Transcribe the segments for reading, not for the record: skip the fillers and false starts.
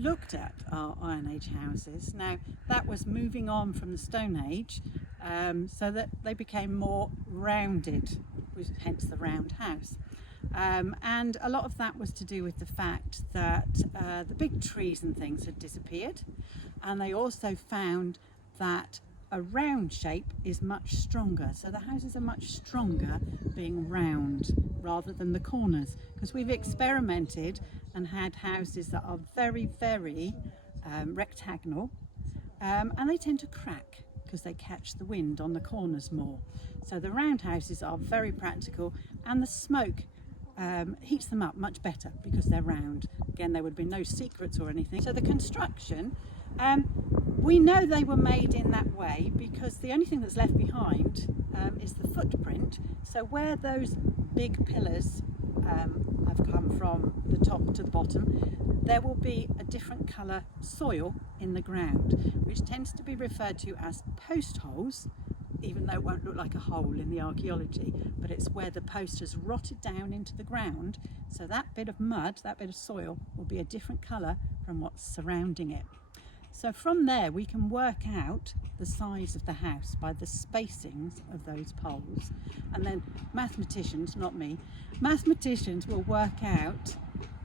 looked at our Iron Age houses. Now that was moving on from the Stone Age, so that they became more rounded, hence the round house. And a lot of that was to do with the fact that the big trees and things had disappeared, and they also found that a round shape is much stronger. So the houses are much stronger being round rather than the corners, because we've experimented and had houses that are very, very rectangle, and they tend to crack because they catch the wind on the corners more. So the round houses are very practical, and the smoke heats them up much better because they're round. Again, there would be no secrets or anything. So the construction, we know they were made in that way because the only thing that's left behind is the footprint. So where those big pillars have come from the top to the bottom, there will be a different colour soil in the ground, which tends to be referred to as post holes, even though it won't look like a hole in the archaeology, but it's where the post has rotted down into the ground. So that bit of mud, that bit of soil, will be a different colour from what's surrounding it. So from there we can work out the size of the house by the spacings of those poles, and then mathematicians, not me, mathematicians will work out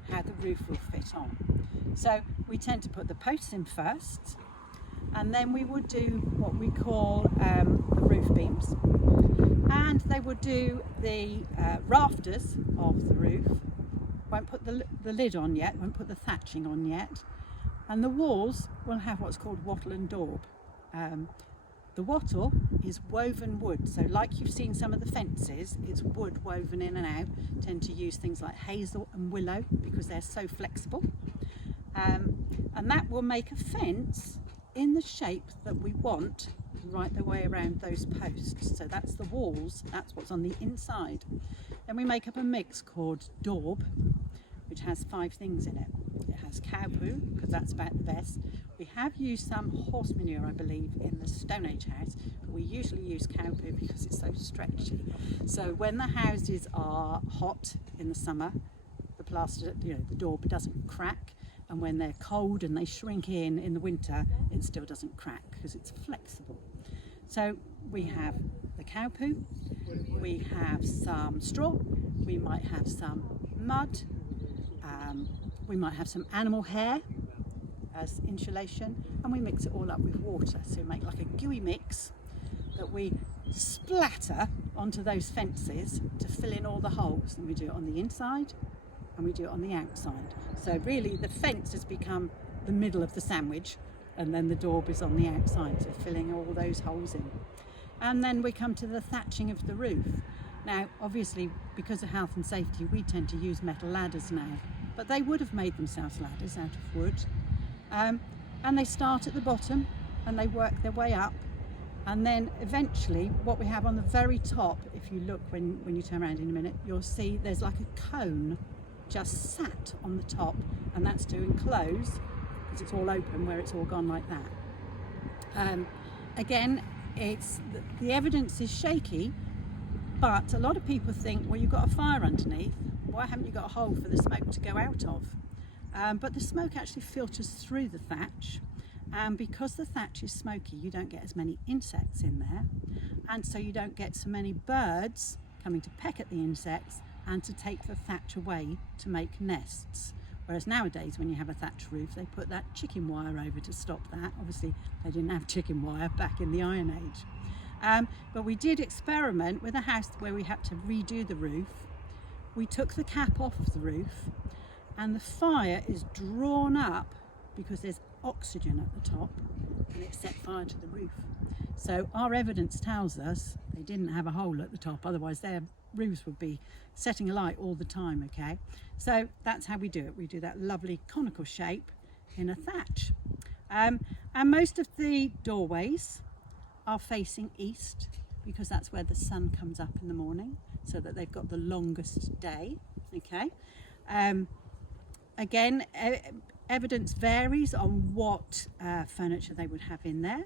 how the roof will fit on. So we tend to put the posts in first, and then we would do what we call the roof beams, and they would do the rafters of the roof. Won't put the lid on yet, won't put the thatching on yet. And the walls will have what's called wattle and daub. The wattle is woven wood, so like you've seen some of the fences, it's wood woven in and out. Tend to use things like hazel and willow because they're so flexible. And that will make a fence in the shape that we want right the way around those posts. So that's the walls, that's what's on the inside. Then we make up a mix called daub, which has 5 things in it. It has cow poo, because that's about the best. We have used some horse manure, I believe, in the Stone Age house, but we usually use cow poo because it's so stretchy. So when the houses are hot in the summer, the plaster, the daub doesn't crack, and when they're cold and they shrink in the winter, it still doesn't crack because it's flexible. So we have the cow poo, we have some straw, we might have some mud, we might have some animal hair as insulation, and we mix it all up with water. So we make like a gooey mix that we splatter onto those fences to fill in all the holes. And we do it on the inside and we do it on the outside. So really the fence has become the middle of the sandwich, and then the daub is on the outside, so filling all those holes in. And then we come to the thatching of the roof. Now obviously because of health and safety we tend to use metal ladders now, but they would have made themselves ladders out of wood. And they start at the bottom and they work their way up, and then eventually what we have on the very top, if you look when you turn around in a minute, you'll see there's like a cone just sat on the top, and that's to enclose, because it's all open where it's all gone like that. Again, it's the evidence is shaky, but a lot of people think, well, you've got a fire underneath, why haven't you got a hole for the smoke to go out of? But the smoke actually filters through the thatch, and because the thatch is smoky you don't get as many insects in there, and so you don't get so many birds coming to peck at the insects and to take the thatch away to make nests. Whereas nowadays when you have a thatch roof they put that chicken wire over to stop that. Obviously they didn't have chicken wire back in the Iron Age. But we did experiment with a house where we had to redo the roof. We took the cap off the roof, and the fire is drawn up because there's oxygen at the top, and it set fire to the roof. So our evidence tells us they didn't have a hole at the top, otherwise their roofs would be setting alight all the time, okay? So that's how we do it. We do that lovely conical shape in a thatch. And most of the doorways are facing east because that's where the sun comes up in the morning, so that they've got the longest day, okay? Again, evidence varies on what furniture they would have in there.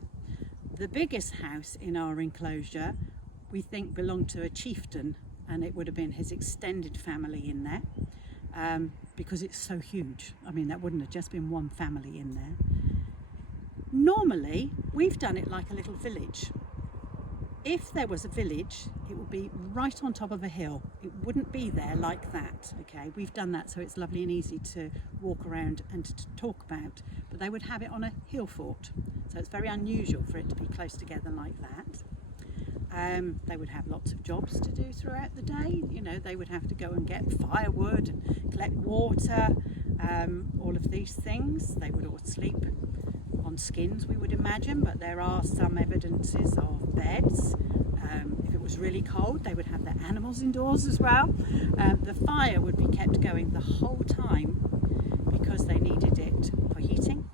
The biggest house in our enclosure we think belonged to a chieftain, and it would have been his extended family in there. because it's so huge. I mean, that wouldn't have just been one family in there. Normally, we've done it like a little village. If there was a village, it would be right on top of a hill. It wouldn't be there like that, okay? We've done that so it's lovely and easy to walk around and to talk about, but they would have it on a hill fort. So it's very unusual for it to be close together like that. They would have lots of jobs to do throughout the day. You know, they would have to go and get firewood and collect water, all of these things. They would all sleep on skins, we would imagine, but there are some evidences of beds. If it was really cold, they would have their animals indoors as well. The fire would be kept going the whole time because they needed it for heating,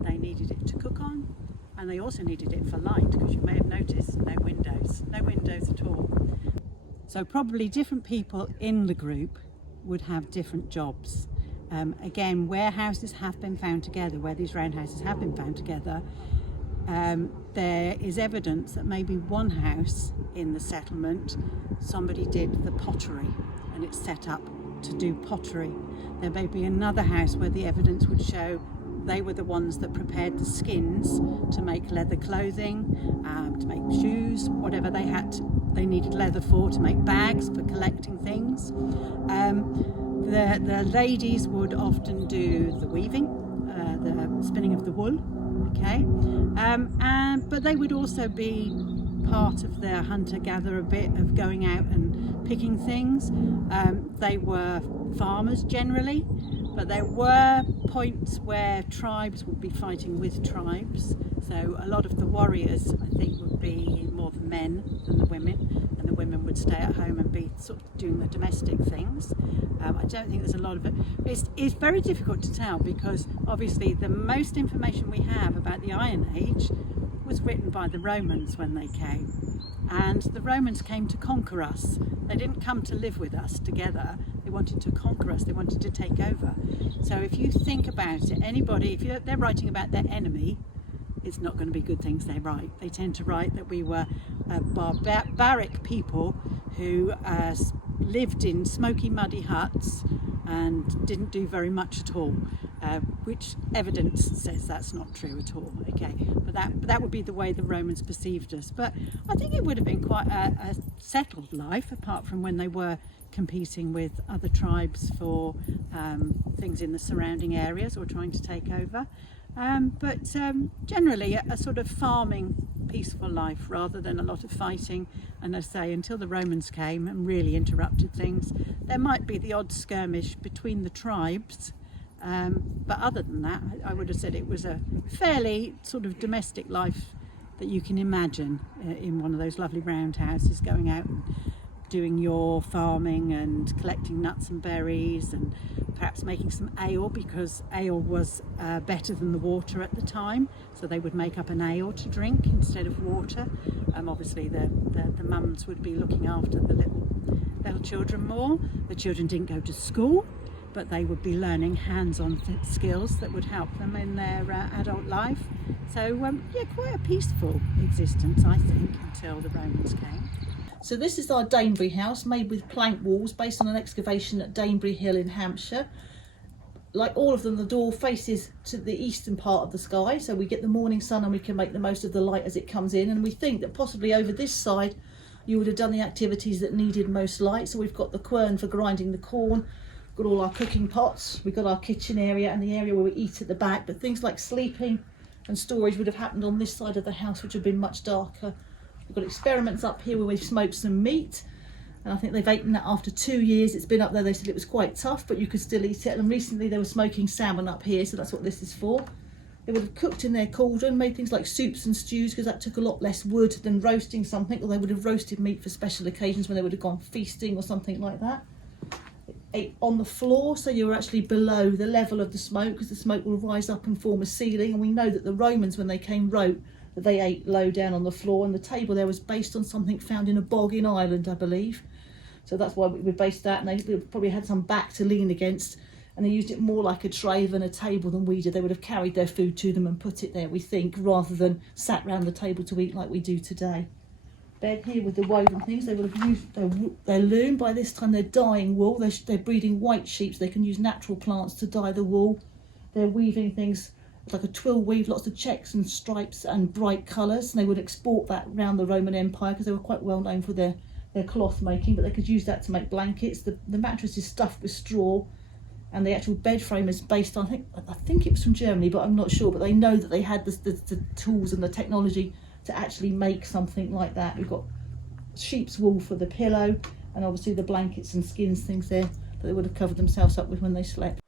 they needed it to cook on, and they also needed it for light, because you may have noticed no windows at all. So probably different people in the group would have different jobs. Again, where houses have been found together, where these round houses have been found together, there is evidence that maybe one house in the settlement, somebody did the pottery and it's set up to do pottery. There may be another house where the evidence would show they were the ones that prepared the skins to make leather clothing, to make shoes, whatever they needed leather for, to make bags for collecting things. The ladies would often do the weaving, the spinning of the wool, okay? But they would also be part of their hunter-gatherer bit of going out and picking things. They were farmers generally, but there were points where tribes would be fighting with tribes. So a lot of the warriors, I think, would be more the men than the women, and the women would stay at home and be sort of doing the domestic things. I don't think there's a lot of it. It's very difficult to tell, because obviously the most information we have about the Iron Age was written by the Romans when they came. And the Romans came to conquer us. They didn't come to live with us together. They wanted to conquer us. They wanted to take over. So if you think about it, anybody, if they're writing about their enemy, it's not going to be good things they write. They tend to write that we were barbaric people who lived in smoky, muddy huts and didn't do very much at all, which evidence says that's not true at all. Okay, but that would be the way the Romans perceived us. But I think it would have been quite a settled life, apart from when they were competing with other tribes for things in the surrounding areas or trying to take over. But generally a sort of farming, peaceful life rather than a lot of fighting. And as I say, until the Romans came and really interrupted things, there might be the odd skirmish between the tribes, but other than that, I would have said it was a fairly sort of domestic life that you can imagine in one of those lovely round houses, going out and doing your farming and collecting nuts and berries, and perhaps making some ale, because ale was better than the water at the time, so they would make up an ale to drink instead of water. Obviously the mums would be looking after the little children more. The children didn't go to school, but they would be learning hands-on skills that would help them in their adult life. So yeah, quite a peaceful existence, I think, until the Romans came. So this is our Danbury house, made with plank walls, based on an excavation at Danbury Hill in Hampshire. Like all of them, the door faces to the eastern part of the sky, so we get the morning sun and we can make the most of the light as it comes in. And we think that possibly over this side you would have done the activities that needed most light. So we've got the quern for grinding the corn, got all our cooking pots, we've got our kitchen area and the area where we eat at the back. But things like sleeping and storage would have happened on this side of the house, which would have been much darker. We've got experiments up here where we've smoked some meat, and I think they've eaten that after 2 years. It's been up there, they said it was quite tough, but you could still eat it. And recently they were smoking salmon up here, so that's what this is for. They would have cooked in their cauldron, made things like soups and stews, because that took a lot less wood than roasting something, or they would have roasted meat for special occasions when they would have gone feasting or something like that. Ate on the floor, so you were actually below the level of the smoke, because the smoke will rise up and form a ceiling. And we know that the Romans, when they came, wrote that they ate low down on the floor, and the table there was based on something found in a bog in Ireland, I believe. So that's why we based that, and they probably had some back to lean against, and they used it more like a tray than a table than we did. They would have carried their food to them and put it there, we think, rather than sat round the table to eat like we do today. bed here with the woven things. They would have used their loom. By this time they're dyeing wool. They're breeding white sheep, so they can use natural plants to dye the wool. They're weaving things like a twill weave, lots of checks and stripes and bright colours, and they would export that around the Roman Empire because they were quite well known for their cloth making, but they could use that to make blankets. The mattress is stuffed with straw, and the actual bed frame is based on, I think it was from Germany, but I'm not sure, but they know that they had the tools and the technology to actually make something like that. We've got sheep's wool for the pillow, and obviously the blankets and skins things there that they would have covered themselves up with when they slept.